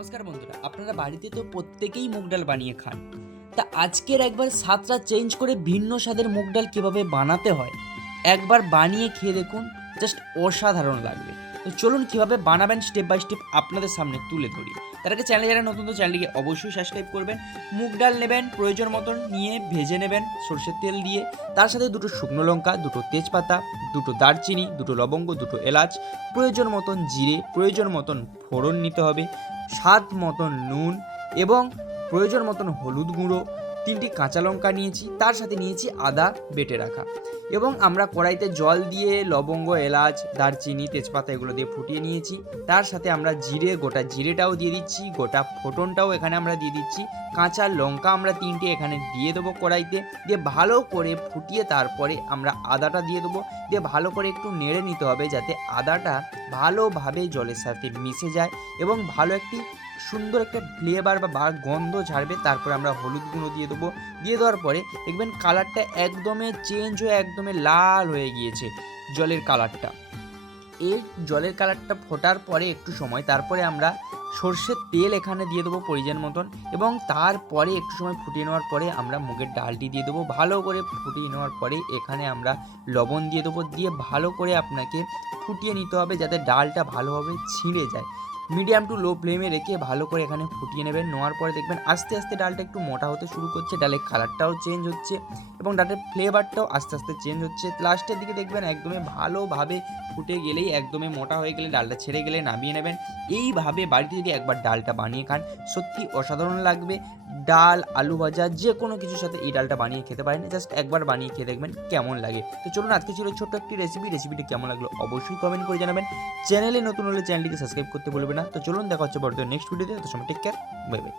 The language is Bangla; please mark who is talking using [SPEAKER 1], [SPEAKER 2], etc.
[SPEAKER 1] নমস্কার বন্ধুরা, আপনারা বাড়িতে তো প্রত্যেকেই মুগ ডাল বানিয়ে খান। তা আজকের একবার স্বাদটা চেঞ্জ করে ভিন্ন স্বাদের মুগ ডাল কীভাবে বানাতে হয়, একবার বানিয়ে খেয়ে দেখুন জাস্ট অসাধারণ লাগবে। তো চলুন কীভাবে বানাবেন স্টেপ বাই স্টেপ আপনাদের সামনে তুলে ধরি। তার আগে চ্যানেলে যারা নতুন, তো চ্যানেলটিকে অবশ্যই সাবস্ক্রাইব করবেন, মুগ ডাল নেবেন, প্রয়োজন মতন নিয়ে ভেজে নেবেন, সর্ষের তেল দিয়ে, তার সাথে দুটো শুকনো লঙ্কা, দুটো তেজপাতা, দুটো দারচিনি, দুটো লবঙ্গ, দুটো এলাচ, প্রয়োজন মতন জিরে, প্রয়োজন মতন ফোড়ন নিতে হবে স্বাদ মতন নুন এবং প্রয়োজন মতন হলুদ গুঁড়ো, তিনটি কাঁচা লঙ্কা নিয়েছি, তার সাথে নিয়েছি আদা বেটে রাখা। এবং আমরা কড়াইতে জল দিয়ে লবঙ্গ, এলাচ, দারচিনি, তেজপাতা এগুলো দিয়ে ফুটিয়ে নিয়েছি। তার সাথে আমরা জিরে, গোটা জিরেটাও দিয়ে দিচ্ছি, গোটা ফোটনটাও এখানে আমরা দিয়ে দিচ্ছি। কাঁচা লঙ্কা আমরা তিনটে এখানে দিয়ে দেবো কড়াইতে। দিয়ে ভালো করে ফুটিয়ে তারপরে আমরা আদাটা দিয়ে দেবো। দিয়ে ভালো করে একটু নেড়ে নিতে হবে যাতে আদাটা ভালোভাবে জলের সাথে মিশে যায় এবং ভালো একটি সুন্দর একটা ফ্লেভার বা গন্ধ ছাড়বে তারপর আমরা হলুদ গুঁড়ো দিয়ে দেবো। দিয়ে দেওয়ার পরে দেখবেন কালারটা একদমই চেঞ্জ হয়ে একদমই লাল হয়ে গিয়েছে জলের কালারটা। এই জলের কালারটা ফোটার পরে একটু সময়, তারপরে আমরা সর্ষের তেল এখানে দিয়ে দেবো পরিমাণ মতন এবং তারপরে একটু সময় ফুটিয়ে নেওয়ার পরে আমরা মুগের ডালটি দিয়ে দেবো। ভালো করে ফুটিয়ে নেওয়ার পরে এখানে আমরা লবণ দিয়ে দেবো। দিয়ে ভালো করে আপনাকে ফুটিয়ে নিতে হবে যাতে ডালটা ভালোভাবে ছিঁড়ে যায়। মিডিয়াম টু লো ফ্লেমে রেখে ভালো করে এখানে ফুটিয়ে নেবেন। নেওয়ার পরে দেখবেন আস্তে আস্তে ডালটা একটু মোটা হতে শুরু করছে ডালের কালারটাও চেঞ্জ হচ্ছে এবং ডালের ফ্লেভারটাও আস্তে আস্তে চেঞ্জ হচ্ছে। লাস্টের দিকে দেখবেন একদমই ভালোভাবে ফুটে গেলেই একদমই মোটা হয়ে গেলে ডালটা ছেড়ে গেলে নামিয়ে নেবেন। এইভাবে বাড়িতে যদি একবার ডালটা বানিয়ে খান, সত্যি অসাধারণ লাগবে। ডাল, আলু ভাজা যে কোনো কিছুর সাথে এই ডালটা বানিয়ে খেতে পারেন। জাস্ট একবার বানিয়ে খেয়ে দেখবেন কেমন লাগে। তো চলুন, আজকে ছিল ছোট্ট একটি রেসিপি রেসিপিটি কেমন লাগল অবশ্যই কমেন্ট করে জানাবেন। চ্যানেলে নতুন হলে চ্যানেলটিকে সাবস্ক্রাইব করতে বলবে না। তো চলুন দেখা হচ্ছে বড় নেক্সট ভিডিওতে তো। সময় টেক কেয়ার বাই বাই